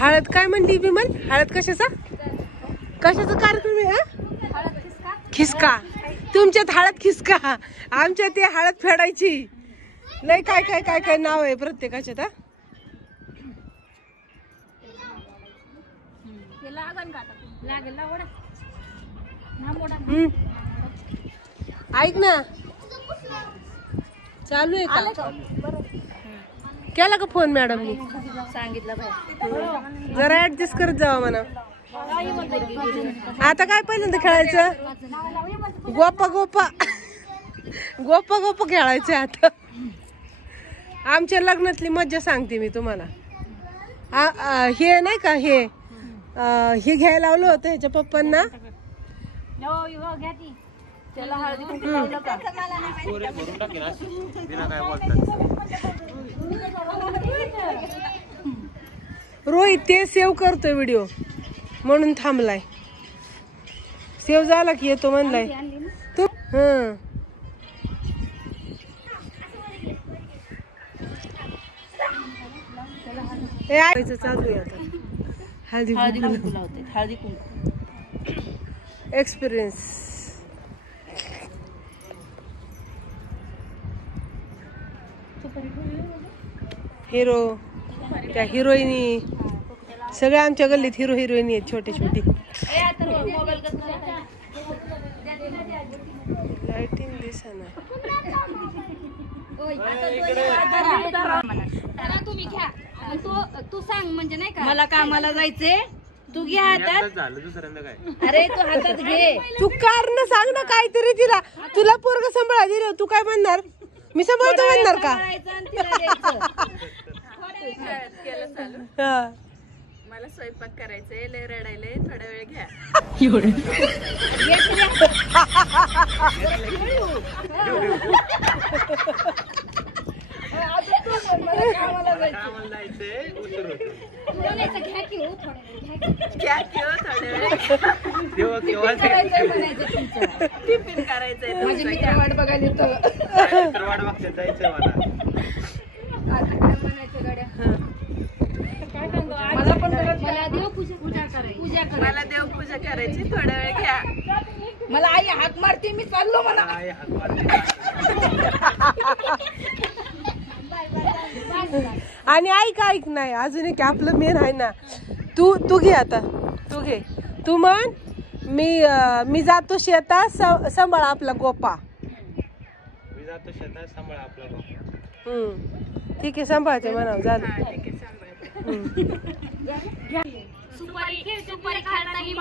हळद काय म्हणली विमल? हळद कशाचा कार्यक्रम आहे? खिसका. तुमच्यात हळद खिसका, आमच्यात ते हळद फेडायची. लय काय काय काय काय नाव आहे प्रत्येकाच्यात. ऐक ना, चालू आहे का? केला का फोन मॅडमनी? सांगितलं जरा ऍडजस्ट करत जावा म्हणा. आता काय पहिल्यांदा खेळायचं? गोपा गोपा गोपा गोपा खेळायचं आता. आमच्या लग्नातली मज्जा सांगते मी तुम्हाला. हे नाही का, हे घ्यायला लावलं होतं ह्याच्या पप्पांना. रोहित ते सेव्ह करतोय व्हिडिओ म्हणून थांबलाय. सेव्ह झाला की येतो म्हणलाय तू. चालू आहे आता हळदी कुंकू एक्सपिरियन्स. हिरो, त्या हिरोईनी, सगळ्या आमच्या गल्लीत हिरो हिरोईनी आहेत छोटे छोटी. लाइटिंग दिसना. तुम्ही घ्या. तू सांग म्हणजे नाही का, मला कामाला जायचे, तू घे हातात. अरे तू हातात घे. तू कारण सांग ना काहीतरी तिला. तुला पोरग सांभाळा दिलं, तू काय म्हणणार? मी सांभाळतो म्हणणार का? मला स्वयंपाक करायचंय, लय रडायलंय, थोडा वेळ घ्या. टिफिन करायचंय, माझी मित्र वाट बघायला येतो. मला देवपूजा करायची, थोडा वेळ घ्या. मला आई हाक मारते, मी चाललो म्हणा. आणि ऐक नाही, अजून एक आपलं मेन आहे ना. तू घे आता, तू घे. तू म्हण मी जातो शेतात, सांभाळा आपला गोपा. मी जातो शेतात, सांभाळा आपला गोपा. ठीक आहे, सांभाळते म्हणावं. झालं. सुपारी खायला की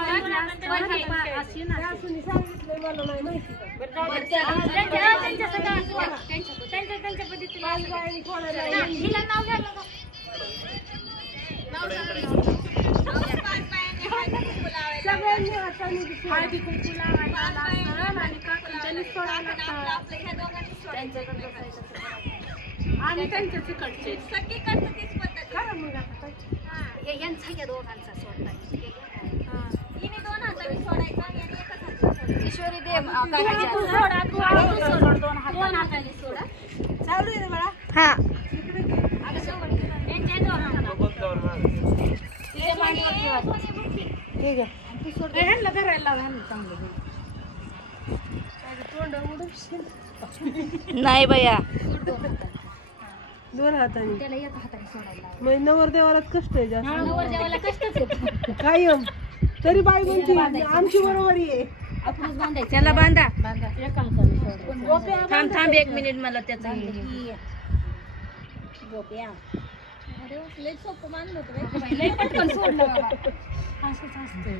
हळदी कुंकू आणि त्यांच्या तिकडचे सगळीकडचं तीच पद्धत. यांचा या दोघांचा सोडता. हिने दोन हाताने सोडायचा, याने एकच हाताने. ईश्वरी दे दोन हाताने सोडा. चालू आहे ना मला. हा, ठीक आहे. नाही बया, दोन हाताने. त्याला एका हाताने सोडायला. मग नवरदेवाला कष्ट आहे जास्त. नवरदेवाला कष्टच आहे कायम. तरी बाई म्हणते आमची बरोबरी आहे. आपणच बांधायचं. त्याला बांधा. एका हाताने. थांब 1 मिनिट, मला त्याचा गोप्या. अरे लय सोपं मानलं होतं, लय पटकन सोडलं बाबा. असंच असतं.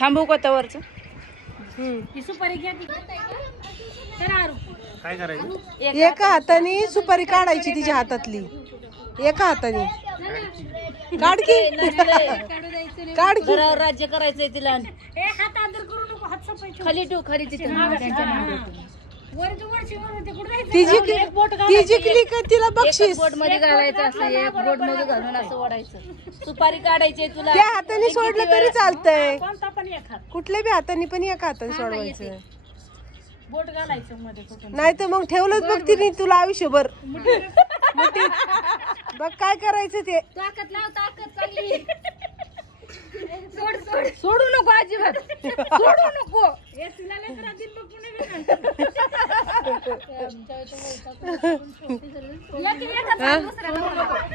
थांबू का तवरच? ही सुपारी घ्या. काय करायचं? एका हाताने सुपारी काढायची तिच्या हातातली. एका हाताने काढकी काढकी. राज्य करायचंय तिला. खाली ठेव, खाली तिथे. ती जिंकली का तिला बक्षीस. बोट मध्ये घालायचं असं, एक बोट मध्ये घालून असं ओढायचं. सुपारी काढायची तुला. त्या हाताने सोडलं तरी चालतंय. कुठल्या बी हाताने पण एका हाताने सोडवायचं. नाही तर मग ठेवलंच बघ तिने तुला आयुष्यभर मुठीत. बघ काय करायचं ते. ताकद लाव, ताकद चांगली. सोडू नको अजिबात, सोडू नको.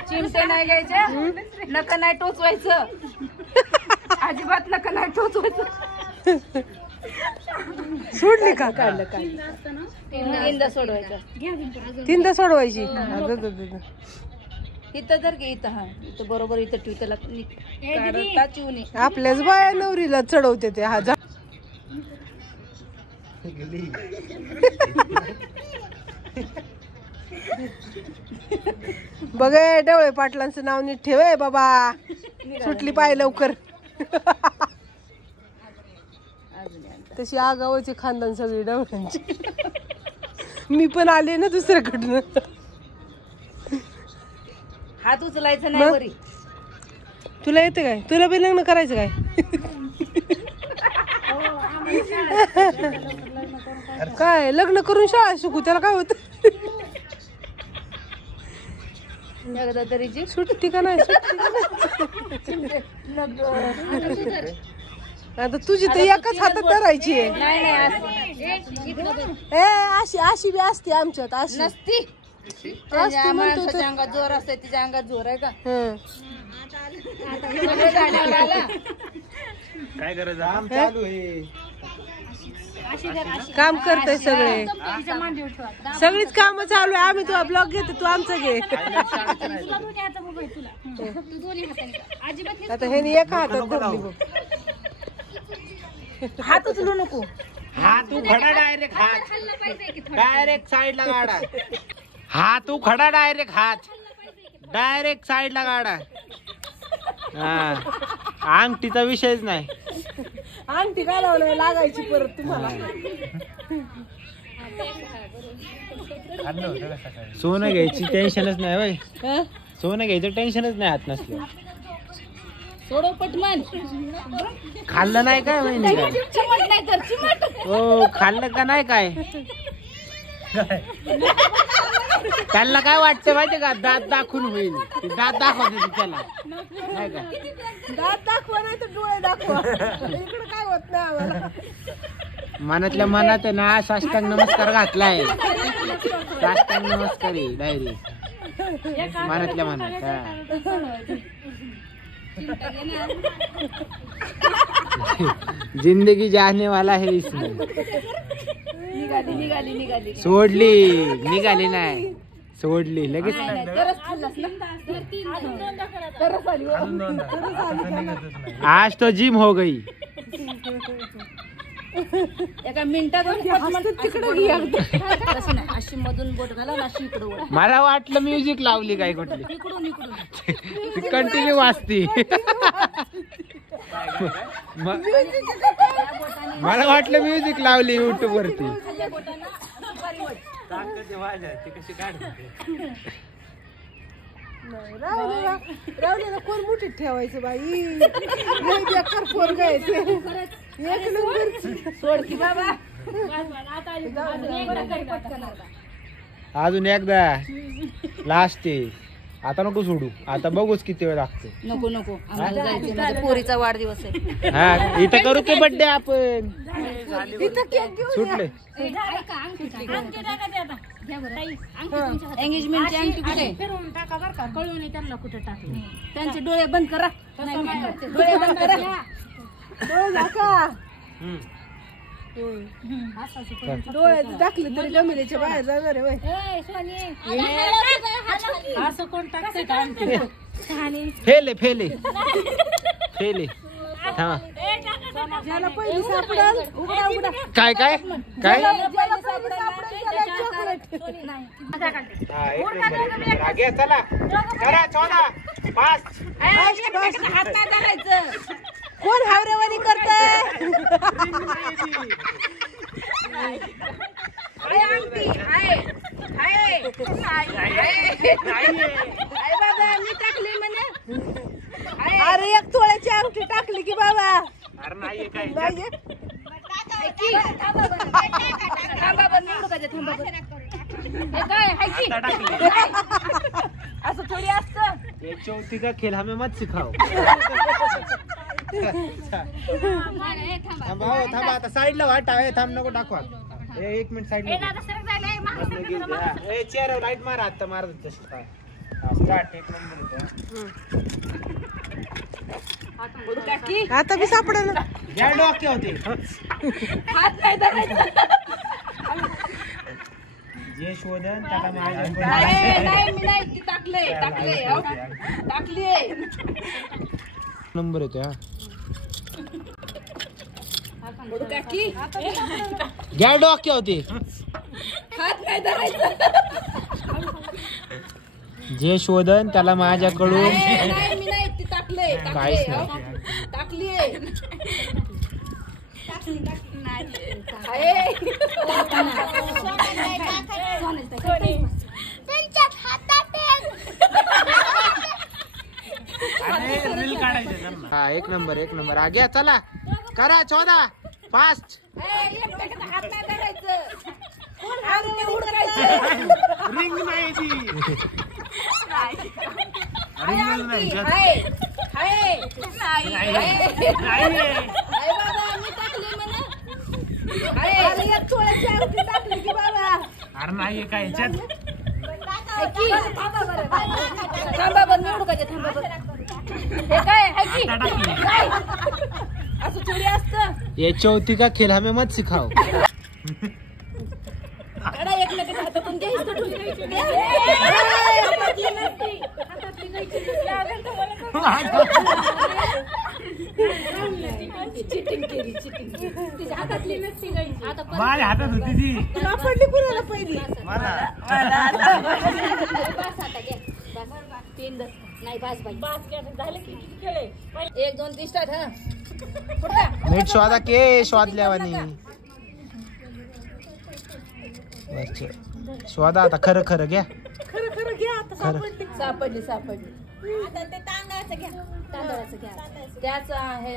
चिमटे नाही घ्यायचे, नक नाही टोचवायचं, अजिबात नक नाही टोचवायचं. सोडली का? तीनदा सोडवायचं, तीनदा सोडवायची. इथं जर घे, इथं. हा इथं बरोबर, इथं ठेव. त्याला काढता चिवू नये. आपल्याच बाया नवरीला चढवते ते. हा जा. बघ डवळे पाटलांचं नाव नीट ठेव बाबा. सुटली पाय लवकर. तशी आगावाची खानदान सगळी डवळ्यांची. मी पण आले ना दुसऱ्याकडनं. हात उचलायचं नाही वरी. तुला येते काय? तुला बी लग्न करायचं काय? काय लग्न करून शाळा शिकू, त्याला काय होत? एकदा तरी जीव सुटती का नाही? आता तुझी तर एकाच हातात धरायची आहे. ए अशी अशी बी असते आमच्यात. अशी नसती. असते म्हणतो तर. त्याच्या अंगात जोर असते, तिच्या अंगात जोर आहे का? हं. काय करायचं? काम चालू आहे. काम करताय सगळे. सगळीच काम चालू आहे. आम्ही तुझा ब्लॉग घेतो, तू आमचा घे. आता हे एका हातात धरली बघ. हात उचलू नको. हात उखडा डायरेक्ट, हात डायरेक्ट साईडला गाडा. हात उखडा डायरेक्ट, हात डायरेक्ट साईडला गाडा. हा, अंगठीचा विषयच नाही. अंगठी घालवलं लागायची परत तुम्हाला. सोनं घ्यायची टेन्शनच नाही बाई. सोनं घ्यायचं टेन्शनच नाही हात नसलं. सोडव पटमन. खाल्लं नाही काय माहिती काय? चिमट नाही तर चिमट. हो, खाल्लं का नाही काय? त्यांना काय वाटतं माहितीये का? दात दाखवून होईल. दात दाखवते त्याला, नाही का? दात दाखवा नाही तर डोळे दाखवा. इकडे काय होत नाही आम्हाला. मनातल्या मनात आहे ना साष्टांग नमस्कार घातलाय. साष्टांग नमस्कार आहे डायरेक्ट मनातल्या मनात. जिंदगी जाने वाला है इसमें. निघाली निघाली निघाली. सोडली, निघाली नाही, सोडली लगेच. आज तो जिम हो गई. एका मिनिटात तिकडे अशी मधून बोट घाला, अशी इकडे ओढा. मला वाटलं म्युझिक लावली काय कुठली. इकडून इकडून ती कंटिन्यू वाजती. मला वाटलं म्युझिक लावली युट्यूब वरती. रावलेला कोण मुठीत ठेवायचं बाई. बेकार पोरगं आहे ते. एक नंबर. सोड की बाबा. अजून एकदा लास्ट आहे. आता नको सोडू, आता बघूच किती वेळ लागतो. नको नको, आम्हाला जायचं. माझ्या पोरीचा वाढदिवस आहे. हा, इथं करू की बर्थडे आपण. सुटले. एंगेजमेंटची अंगठी कुठे? फिरवून टाका बरं का, कळून त्यांना कुठे टाकले. त्यांचे डोळे बंद करा. डोळे बंद करा. डोळे झाका. डोळे टाकले तरी जमिनीच्या बाहेर जाणार आहे. असं कोण टाकते का? फेले फेले फेले. हा, ज्याला पहिली सापडेल उघडा उघडा. काय काय काय ज्याला पहिली सापडेल त्याला चॉकलेट. चला करा 14 5. हात नाही धरायचं. कोण हावरेवाणी करतंय? अरे एक तोळ्याची अंगठी टाकली की बाबा. अरे नाहीये काय. नाहीये? की थांबा बरं निवडू का ते थांबा बरं. हे काय हाय की असं थोडी असतं. ये चौथी का खेळ हमें मत सिखाओ. थांबा हो, थांबा आता साईडला वाट आहे. थांब नको टाकवा. एक मिनिट साईडला. चेहऱ्यावर लाईट मारा. आता मारत तशी काय स्टार्ट. एक नंबर होतो. आता मी सापडेल ना. या डोके होते. हात नाही धरायचा. जे शोधन त्याला माझ्या नाही मी नाही ती टाकले नंबर येतो. घ्या डोके होते. हात नाही धरायचा. जे शोधन त्याला माझ्याकडून नाही मी नाही ती टाकले काहीच नाही. टाकली हा एक नंबर एक नंबर. आग्या चला करा 14 फास्ट. हात नाही धरायचं. रिंग नाही ती. अरे नाही काय ह्याच्यात. थांबा बरं निवडू का ते थांबा बरं. हे काय हाय की असं थोडी असतं. ये चौथी का खेळ हमें मत सिखाओ. एकमेकाच्या हातातून घ्यायचं. चिटिंग केली तिच्या हातातली नसती आता माझ्या हातात होती ती. सापडली कुणाला पहिली. नाही बास बाई झाले की किती खेळ. 1 2 3 स्टार्ट. हा नीट शोधा के शोधल्यावानी. शोधा आता खरं खरं घ्या. खरं खरं घ्या आता. सापडली आता ते तांदळाचं घ्या. त्याच हे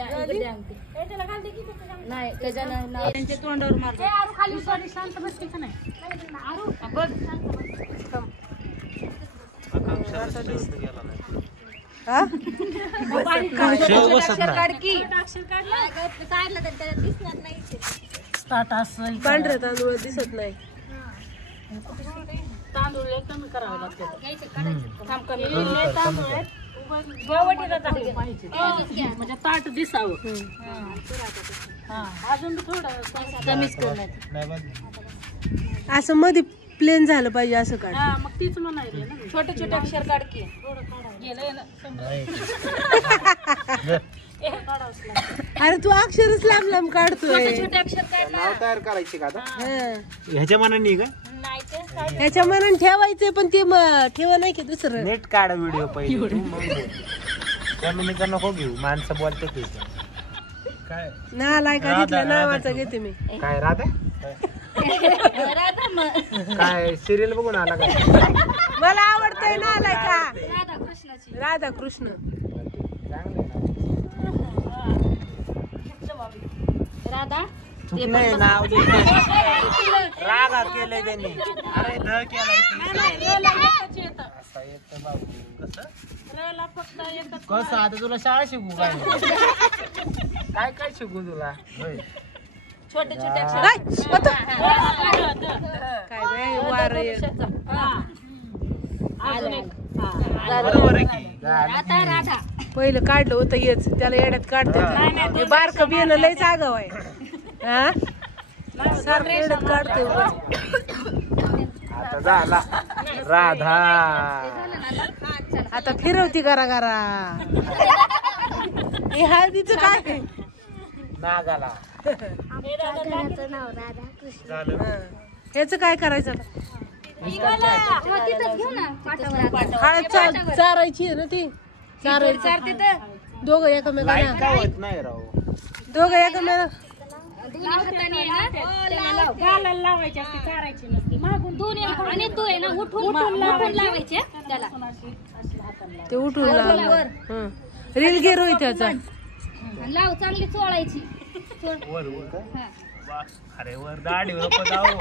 नाही त्याच्यानं त्यांच्या तोंडावर मारतो. खाली सॉरी शांत बसते का नाही. हा? पांढऱ्या तांदूळ दिसत नाही. तांदूळ कमी करावे लागते. म्हणजे ताट दिसावं. अजून थोडं कमीच करण्यात. असं मध्ये प्लेन झालं पाहिजे असं काढ. मग तीच म्हणायले ना. छोटे छोटे अक्षर काढ की. अरे तू अक्षरच लांब लांब काढतोय. छोटे अक्षर काढ. नाव तयार करायचे का आता. हं. ह्याच्या मनाने का ह्याच्या मनाने ठेवायचंय पण ते ठेवा नाही की दुसरं. नीट काढ व्हिडिओ पहिले. जमिनीचा नको घेऊ. माणसं बोलते की काय नालाय का घेतल्या नावाचा घेते मी. काय राधा काय सिरियल बघून आला का. मला आवडतंय नालाय का राधा कृष्ण. राधा चुकलंय नाव. रागा केलंय त्यांनी. अरे ध केलाय. कसं आता तुला शाळा शिकू काय. काय काय शिकू तुला. छोटे छोटे अक्षर. काय बाई वार बरोबर आहे की. आता राधा पहिलं काढलं होतं हेच त्याला येड्यात काढतात. हे बारक बियाणं लयच आगाव आहे. हा सारखं येड्यात काढतोय. आता झाला राधा. आता फिरवती करा करा. हे हळदीचं काय नागाला ह्याच काय करायचं आता. हळद चारायची आहे ना ती. चारते तर दोघं एकमेकांना होत नाही राव. दोघं एकमेकांना दोन्ही हाताने आहे ना त्याला गालाला लावायची असते. चारायची नसते. मागून दोन्ही आणि तो आहे ना उठून लावायचे त्याला. ते उठून लावलं. रील घे रोहित त्याचा. लाव चांगली चोळायची. अरे वर दाढी नको जाऊ.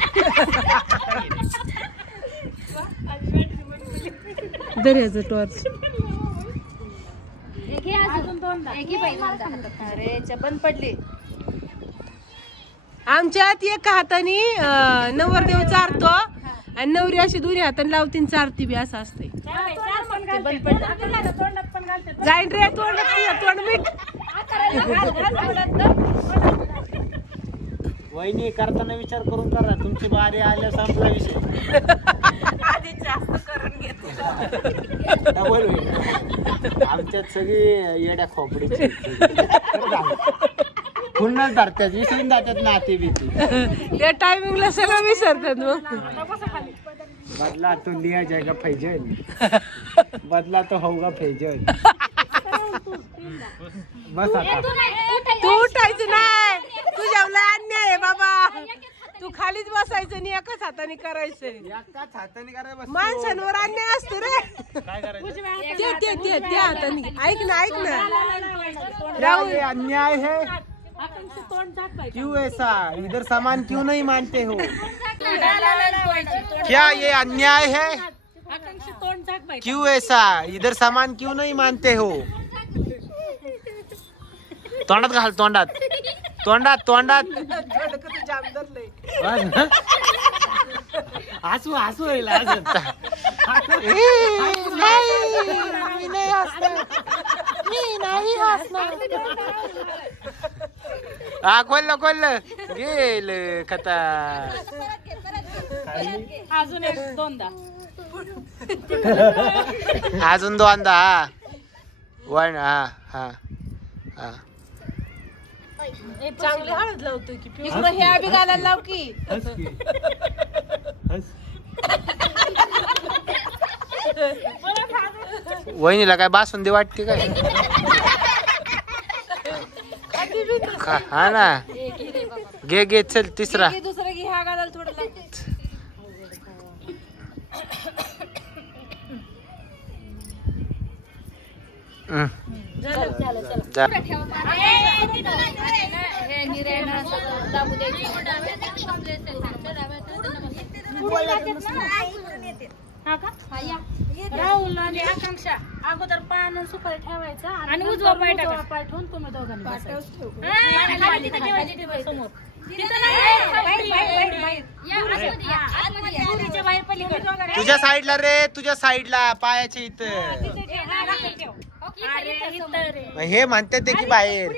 दर्याचं टॉर्च अरे बंद पडली. आमच्यात एका हाताने नवरदेव चारतो आणि नवरी अशी दोन्ही हाताने लावतीन चारती बी असं असतंय. जाईन रे तोंड मीठ. वहिनी करताना विचार करून करा. तुमची बारी आल्या संपला विषय. डबल होईल. आमच्यात सगळी येड्या खोपडीची पुन्हा धरतात विसरून जातात नाते भीती. या टायमिंगला सगळं विसरतात मग. बदला तो लिया जाएगा फैजल. बदला तो होगा फैजल. बस आता तू उठायचं नाही. तुझ्या लय अन्याय आहे बाबा. तू खालीच बसायचं आणि एकाच हाताने करायचं. एकाच हाताने करायचं. माणसांवर अन्याय असतो रे. काय करायचं? त्या हाताने. ऐक ना राहुल. ये अन्याय है. क्यों ऐसा? इधर सामान क्यों नहीं मानते हो? क्या ये अन्याय है? क्यों ऐसा? इधर सामान क्यों नहीं मानते हो? तोंडात घाल. तोंडात हसू होईल. खोल गेल खता. अजून दोनदा. वन. हा चांगली हळद लावतो की इकडं हे आबी घालायला लाव की. वहिनीला काय बासुंदी वाटते काय? हा ना. घे चल तिसरा. दुसरं घे. हा घालायला थोडं लागतं. राहुल आणि आकांक्षा अगोदर पान सुपारी ठेवायचा आणि उजवा पाय ठेवून तुम्ही दोघांनी तुझ्या साईडला रे. तुझ्या साईडला पायाच्या इथं. हे म्हणते ते की बाहेर.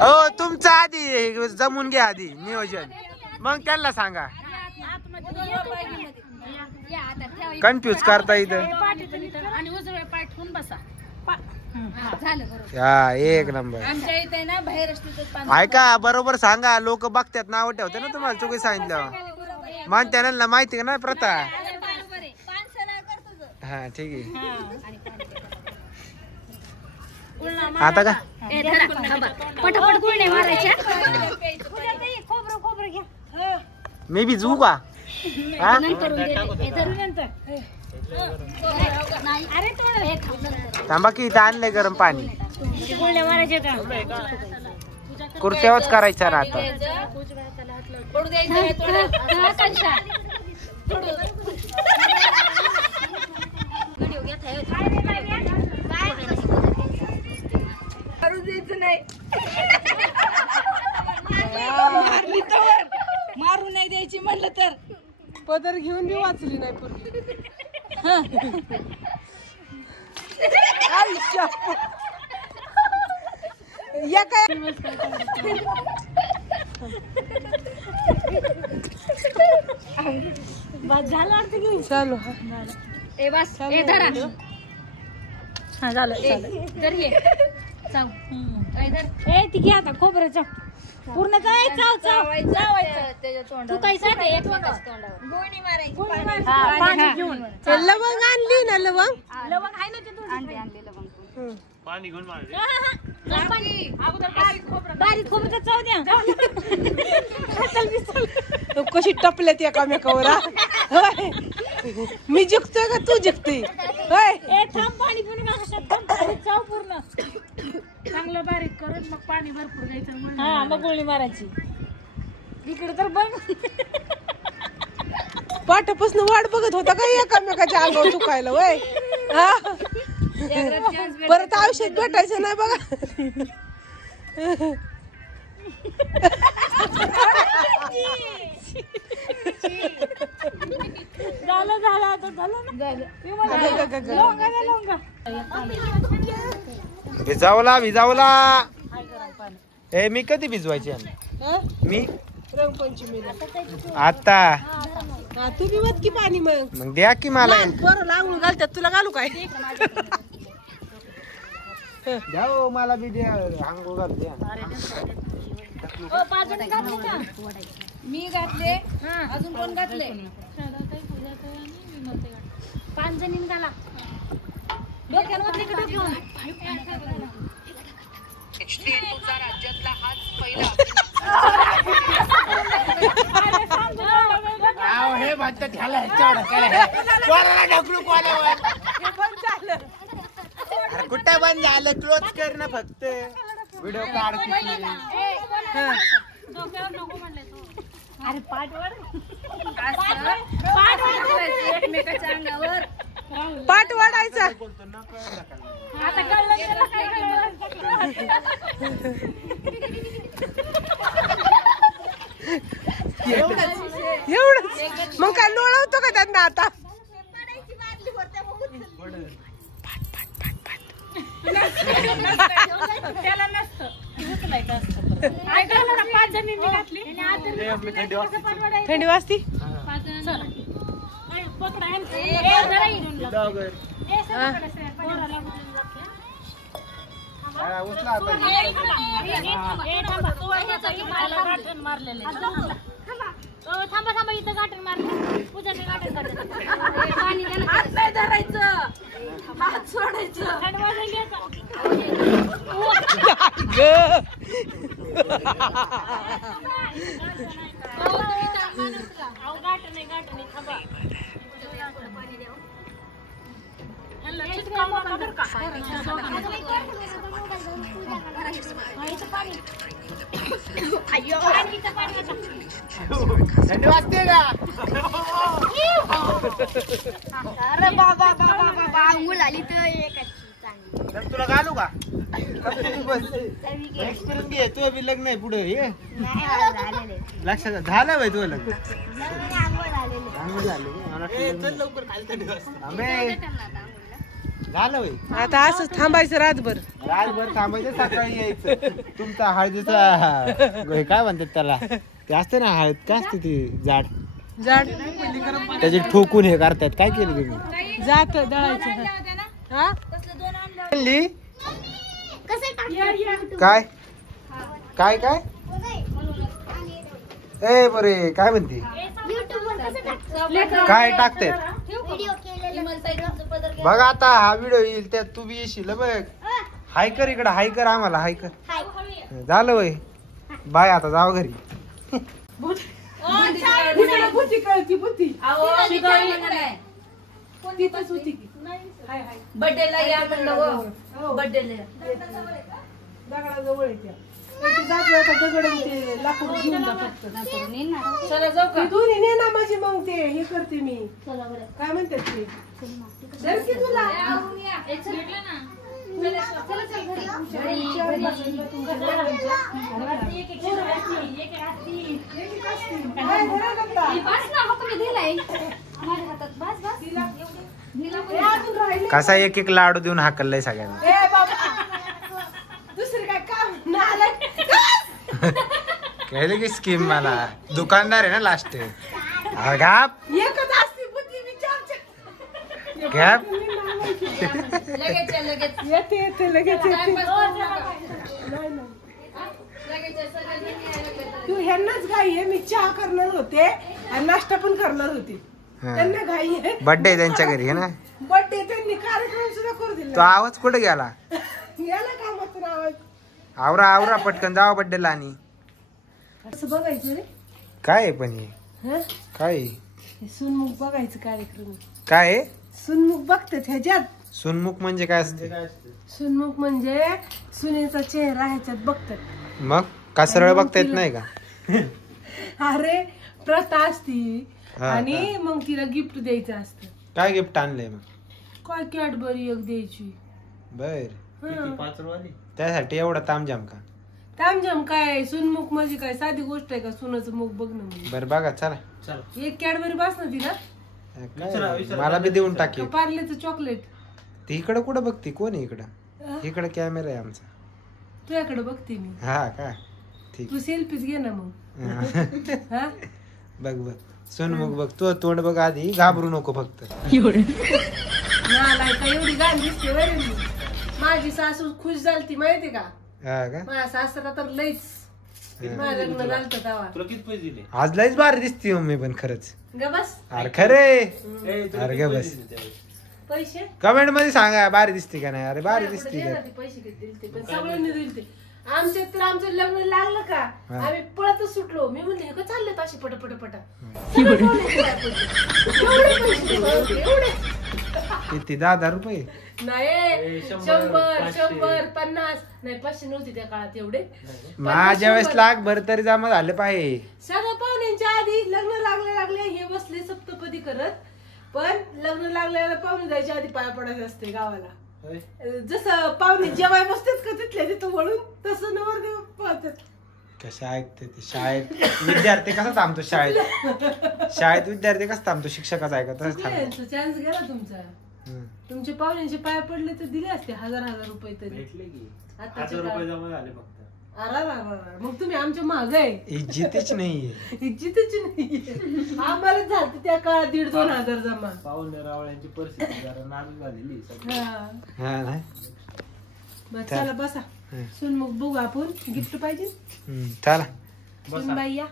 हो तुमचं आधी जमून घ्या आधी नियोजन. मग त्यांना सांगा. कन्फ्युज करता इथं. आणि उजव्या पाय ठेवून बसा. हा एक नंबर. आमच्या इथे ना बाहेर ऐका बरोबर सांगा. लोक बघतात नाव ठेवते ना तुम्हाला. चुकी सांगितलं मान त्यांना माहिती का नाही प्रथा. हा ठीक आहे. आता का पटापट गुळण्या मारायच्या. मी बी जू का? थांबा की इथं आणलंय गरम पाणी. कुर्त्यावरच करायचा ना आता. मारू नाही द्यायची म्हणलं तर पदर घेऊन बी वाचली नाही पूर्वी. या काय चालू. ए बस ए धरा. हा झालं तर ये चाव. ए ती घे आता खोबरं पूर्ण चाव चावायचं. तू काय सांग एकमेकाच्या तोंडावर गोणी मारायची. पाणी घेऊन लवंग आणली ना. लवंग आहे ना ते आणले लवंग. पाणी घेऊन मार. बारीक खोबरं चाव द्या. कशी टपल्यात एकामेकावर. मी जिंकतोय का तू जिंकतोय? थांब पाणी पिऊन बारीक चाव पूर्ण चांगलं बारीक करून मग पाणी भरपूर घ्यायचं. हा मग गुळणी मारायची. इकडे तर बघ पाठापासून वाट बघत होता का एकामेकाच्या अंगावर चुकायला वय हा परत औषध भेटायचं नाही बघा. झालं आता झालं ना. लोंगा ना लोंगा. भिजावला ए मी कधी भिजवायची मी रंगपंचमीला आता हा तू बी वत की पाणी मग द्या की मला बरं आंघोळ घालतात तुला घालू काय द्या हो, मला बी द्या आंघोळ घाल द्या. मी घातले अजून कोण घातले 5 जणी घाला डोक्यावर तिकडे घेऊन. हे म्हणतात ह्याला ह्याच्यावर ढकला. कोणाला ढकलू कोणावर? अरे कुठं बंद झालं क्लोज कर ना फक्त व्हिडिओ काढ. अरे पाठवर एकमेकाच्या अंगावर पाठ वाढायचा आता कळलं एवढंच मग काय लोळवतो का त्यांना आता. त्याला नसतं उचलायचं असतं. ऐकलं ना 5 जणींनी घातली. थंडी वाजती पकडा मारलेले. थांबा थांबा इथं गाठण मारले. पूजाने गाठण पाणी नाही धरायचं हात सोडायचं. गाठण थांबा थंडी वाजते का? अरे बाबा अंघोळ आली तर तुला घालू का एक्सपिरियन्स घे. तू बी लग्न आहे पुढे हे लक्षात झालं बाई तुझं लग्न झालं बाई. आता असंच थांबायचं रातभर थांबायचं सकाळी यायचं. तुमचा हळदीचा काय म्हणतात त्याला ते असते ना हळद काय असते ती जाड त्याची ठोकून हे करतात. काय केलं तुम्ही जात दळायचं हा काय काय काय ए बरे काय म्हणते काय टाकते बघ. आता हा व्हिडिओ येईल त्यात तू बी येशील बघ. हाय कर इकडं हाय कर आम्हाला हाय कर. झालं वय बाय आता जाव घरी. बर्थडेला या म्हणलं. बर्थडेला दगडाजवळ लाकूड घेऊन जा फक्त. चला जाऊ का? दोन्ही ने ना माझी मग ते हे करते मी काय म्हणतात ते धर की तुला कसा एक एक लाडू देऊन हाकललाय सगळ्यांना. दुसरी काय काम नाही. कळलं की स्कीम मला दुकानदार आहे ना लास्ट घाप एकच असते बुद्धी विचारते घाप येते लगेच तू ह्यांनाच घाई आहे. मी चहा करणार होते आणि नाश्ता पण करणार होते. त्यांना घाई आहे. बर्थडे त्यांच्या घरी आहे ना. बर्थडे त्यांनी कार्यक्रम सुद्धा करू दिला. तो आवाज कुठे गेला? याला कामातून आवाज. आवरा आवरा पटकन जावा बर्थडेला. आणि असं बघायचं रे काय आहे पण हे काय सुनमुख बघायचं कार्यक्रम. काय सुनमुख बघतात ह्याच्यात सुनमुख म्हणजे काय असते? सुनमुख म्हणजे सुनेचा चेहरा ह्याच्यात बघतात. मग का सरळ बघता येत नाही का? अरे प्रथा असती हा, आणि मग तिला गिफ्ट द्यायचं असतं. काय गिफ्ट आणलंय मग? काय कॅडबरी एक द्यायची. बर हं. त्यासाठी एवढा तामझाम का? तामझाम काय? सुनमुख म्हणजे काय साधी गोष्ट आहे का? सुनाचं मुख बघणं म्हणजे. बर बघा चला. एक कॅडबरी बस ना तिला. काय? मला बी देऊन टाकी. पार्लेचं चॉकलेट. ती इकडं कुठं बघती? कोण आहे इकडं? इकडं कॅमेरा आहे आमचा. तुझ्याकडे बघते मी. हा का? ठीक. तू सेल्फीच घे ना मग. हा? बघ बघ सुनमुख बघ. तू तोंड बघ आधी, घाबरू नको फक्त. नालाय का एवढी घाण दिसते बरं मी. माझी सासू खुश झालती माहिती का? हा का? माझा सासरा तर लईच. माझं लग्न झालं तेव्हा. आज लयच भारी दिसती मम्मी पण खरंच. ग बस. अरे खरे. अरे ग बस. पैसे कमेंट मध्ये सांगा भारी दिसते का नाही. अरे भारी दिसते का? पैसे किती दिलते पण सगळ्यांनी दिलते. आमच्या तर आमचं लग्न लागलं का आम्ही पळतच सुटलो. मी म्हणले का चालले अशी पट किती 10,000 रुपये? नाही 100-150 नाही 500 नव्हती त्या काळात एवढे. माझ्या वेळेस लाखभर तरी जमा झाले पाहिजे. सगळं पाहुण्यांच्या आधी लग्न लागले हे बसले सप्तपदी करत. पण लग्न लागल्याला पाहुणे जायच्या आधी पाया पडायचे असते गावाला. जसं पाहुणे जेवाय बसतात का तिथल्या तिथं वळून तसं नवरदेव पाहतात. कसं ऐकते ते शाळेत विद्यार्थी कसा थांबतो शाळेत विद्यार्थी कसा थांबतो शिक्षकाचा ऐकत थांबतो. चान्स गेला तुमचा. तुमचे पाहुण्यांचे पाया पडले तर दिले असते 1000 रुपये तरी. मग तुम्ही आमच्या माग आहे. इज्जतीच नाहीये. इज्जतच नाही. आम्हाला झालं त्या काळात 1,500-2,000 जमा. पाहुणे रावळ्यांची परिस्थिती जरा नाजूक झालेली. हा नाही बस चला बसा. सुन मग बघू आपण गिफ्ट पाहिजे. चला सुनबाई या.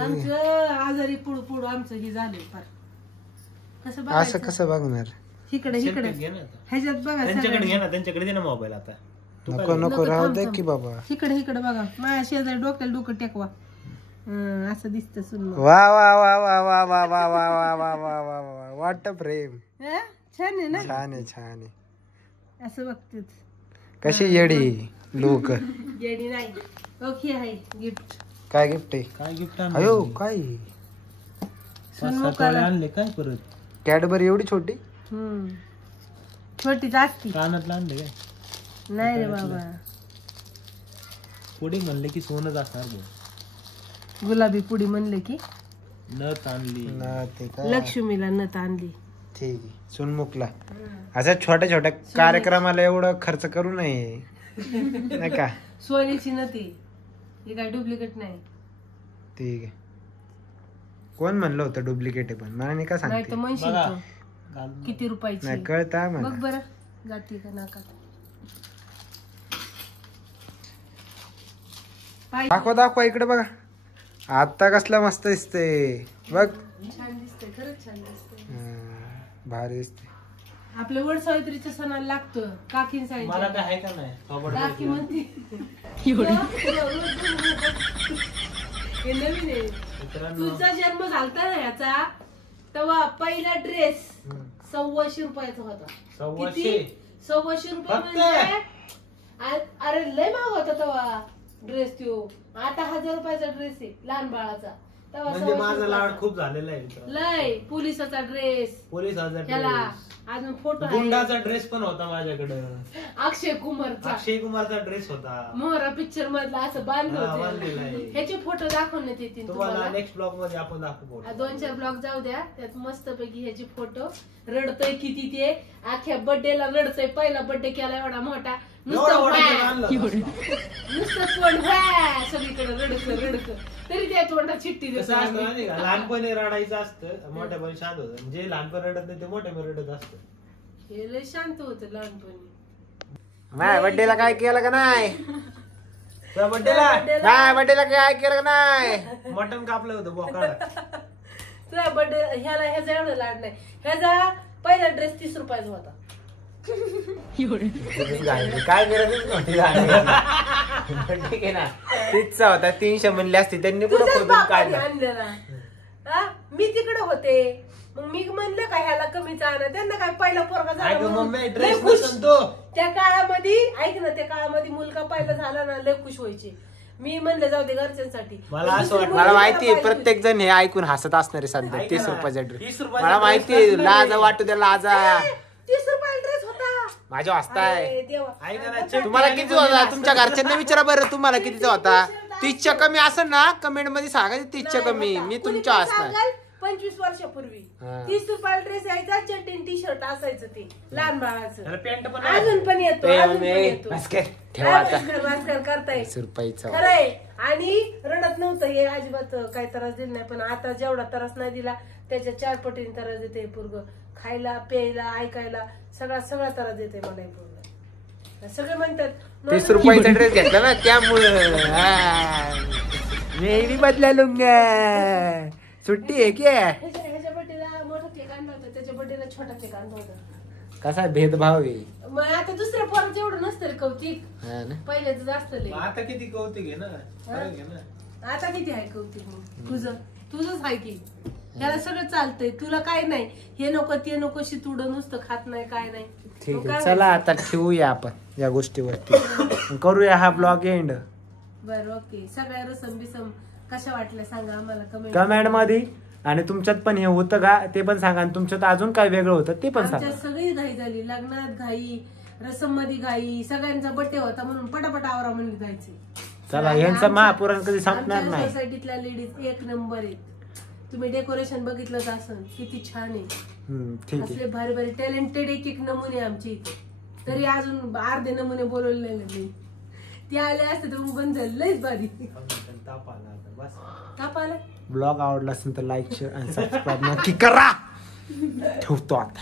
आमचं आजारी पुढू आमचं हे झालंय फार. कसं असं बघायचं? कसं बघणार? इकडे ह्याच्यात बघा. त्यांच्याकडे घे ना, त्यांच्याकडे दे ना मोबाईल आता. नको राहू दे की बाबा. इकडे बघा. माझ्या शेजारी डोक्याला डोकं टेकवा. असं दिसतं सुन. वा वा वा वा वा वा वा वा वा वा वा वा वा वाट प्रेम. छान आहे ना. छान आहे. असं बघतेच. कशी येडी लोक. येडी नाही. ओके आहे गिफ्ट. काय गिफ्ट आहे? काय गिफ्ट अयो काय आणले? काय परत कॅडबरी एवढी छोटी? छोटीच असती. कानातलं आणले काय? नाही रे बाबा. पुढे म्हणले की सोनच असणार भाऊ. गुलाबी पुडी म्हणले की नथ आणली ना ते काय लक्ष्मीला नथ आणली. ठीक आहे. सुनमुखला अशा छोट्या छोट्या कार्यक्रमाला एवढं खर्च करू नये नाही का? सोन्याची नथी हे काय डुप्लिकेट नाही. ठीक आहे. कोण म्हणलं होतं डुप्लिकेट आहे? पण मला नाही का नाही तर सांगते. म्हणशील तू. किती रुपयाची नाही कळता बघ मला. बरं जाती का नाका. दाखवा इकडे बघा. आता कसला मस्त दिसते बघ. छान दिसते खरंच छान दिसते. भारी दिसते. आपल्या वड सावित्रीच्या सणाला लागतं. काकीन मला सांगितलं. काय आहे का नाही? काकी म्हणते हे नवीन आहे. तुझा जन्म झालता ना ह्याचा तेव्हा पहिला ड्रेस 1,200 रुपयाचा होता. 1,200 रुपये म्हणजे अरे लय महाग होता तेव्हा ड्रेस. तो आता 1,000 रुपयाचा ड्रेस आहे लहान बाळाचा. म्हणजे माझा लाड खूप झालेला आहे. लय पोलिसाचा ड्रेस. पोलिसाचा त्याला ड्रेस, अजून फोटो गुंडाचा ड्रेस पण होता माझ्याकडे. अक्षय कुमारचा ड्रेस होता. मोहरा पिक्चर मधला असं बांधलं बांधलेला आहे. ह्याचे फोटो दाखवण्यात येतील तुम्हाला तुम्हाला. नेक्स्ट ब्लॉग मध्ये आपण दाखवू. 2-4 ब्लॉग जाऊ द्या. त्यात मस्त पैकी ह्याचे फोटो. रडतोय किती ते अख्ख्या बर्थडेला रडतोय. पहिला बर्थडे केला एवढा मोठा. नुसतं तोंड सगळीकडे रडक तरी त्या तोंडात चिठ्ठी देत. लहानपणी रडायचं असतं, मोठ्यापणी शांत होत. म्हणजे लहानपणी रडत नाही ते मोठ्यापणी रडत असतं. हे लय शांत होत लहानपणी. माझ्या बर्थडेला काय केलं का नाही? त्या बड्डेला माझ्या बर्थडेला काय केलं का नाही? मटण कापलं होतं बोकाड. तुझा बर्थडे ह्याचा एवढा लाड नाही. ह्याचा पहिला ड्रेस 30 रुपयाचा होता. काय गरजच नव्हती ठीक आहे ना. 30चा होता. 300 म्हणले असते त्यांनी कुठं खोदून काढला. आणलेला मी तिकडे होते, मग मी म्हणलं का ह्याला कमीच आणा, त्यांना काय पहिला पोरगा झाला म्हणून लय खुश. त्या काळामध्ये ऐक ना, त्या काळामध्ये मुलगा पहिला झाला ना लय खुश व्हायचे. मी म्हणलं जाऊ दे घरच्यांसाठी. मला माहितीये प्रत्येक जण हे ऐकून हसत असणार आहे सध्या. 30 रुपयाचा ड्रेस मला माहितीये, लाजा वाटू द्या लाजा. 30 रुपयाला ड्रेस होता माझ्या वाजताय. अरे देवा. तुम्हाला किती होता? तुमच्या घरच्यांना विचारा बरं तुम्हाला कितीचा होता. 30च्या कमी असेल ना कमेंट मध्ये सांगा 30च्या कमी. मी तुमच्या असणार. 25 वर्षापूर्वी हा. 30 रुपयाला ड्रेस यायचा, चड्डी टी शर्ट असायचं ते लहान बाळाचं. पॅन्ट पण अजून पण येतो, अजून पण येतो. ठेवा आता. भास्कर करताय 30 रुपयाचा. खरंय. आणि रडत नव्हतं हे अजिबात, काही त्रास दिला नाही. पण आता जेवढा त्रास नाही दिला त्याच्या 4 पटीने त्रास देते पोरग. खायला प्यायला ऐकायला सगळा त्रास देते मला हे पोरग. सगळे म्हणतात 30 रुपयाचा ड्रेस घेतला ना त्यामुळं मी बी बदला लुंगा. सुट्टी आहे क्या? ह्याच्या बड्डेला मोठा केक आणला होता, त्याच्या बड्डेला छोटा केक आणला होता. कसा भेदभाव आहे. मग आता दुसऱ्या पोराचं एवढं नसतं रे कौतिक, हा ना. पहिल्याच जास्त लय. आता किती कौतिक आहे ना, फरक आहे ना. आता किती आहे कौतिक मग तुझंच आहे की. त्याला सगळं चालतंय, तुला काय नाही. हे नको ते नको, शितुडं नुसतं खात नाही काय नाही. ठीक मग आहे काय चला आता ठेवूया आपण या गोष्टीवरती. करूया हा ब्लॉग एंड. बरं ओके. सगळ्या रसम बिसम कशा वाटल्या सांगा आम्हाला कमेंट मध्ये. आणि तुमच्यात पण हे होतं का ते पण सांगा. आणि तुमच्यात अजून काय वेगळं होतं ते पण सांगा. आमच्यात सगळी घाई झाली, लग्नात घाई, रसम मध्ये घाई, सगळ्यांचा बड्डे होता म्हणून पटापट आवरा म्हणले जायचे. चला यांचं महापुराण कधी संपणार आमच्या नाही. सोसायटीतल्या लेडीज एक नंबर आहेत. तुम्ही डेकोरेशन बघितलंच असेल किती छान आहे. ठीक आहे. असले भारी भारी टॅलेंटेड एक नमुने आमचे इथे. तरी अजून अर्धे नमुने बोलवले नाही. ते आले असते तर मग बंद झालं. लयच भारी. ताप आला. ब्लॉग आवडला असेल तर लाईक शेअर आणि सबस्क्राईब नक्की करा. ठेवतो आता.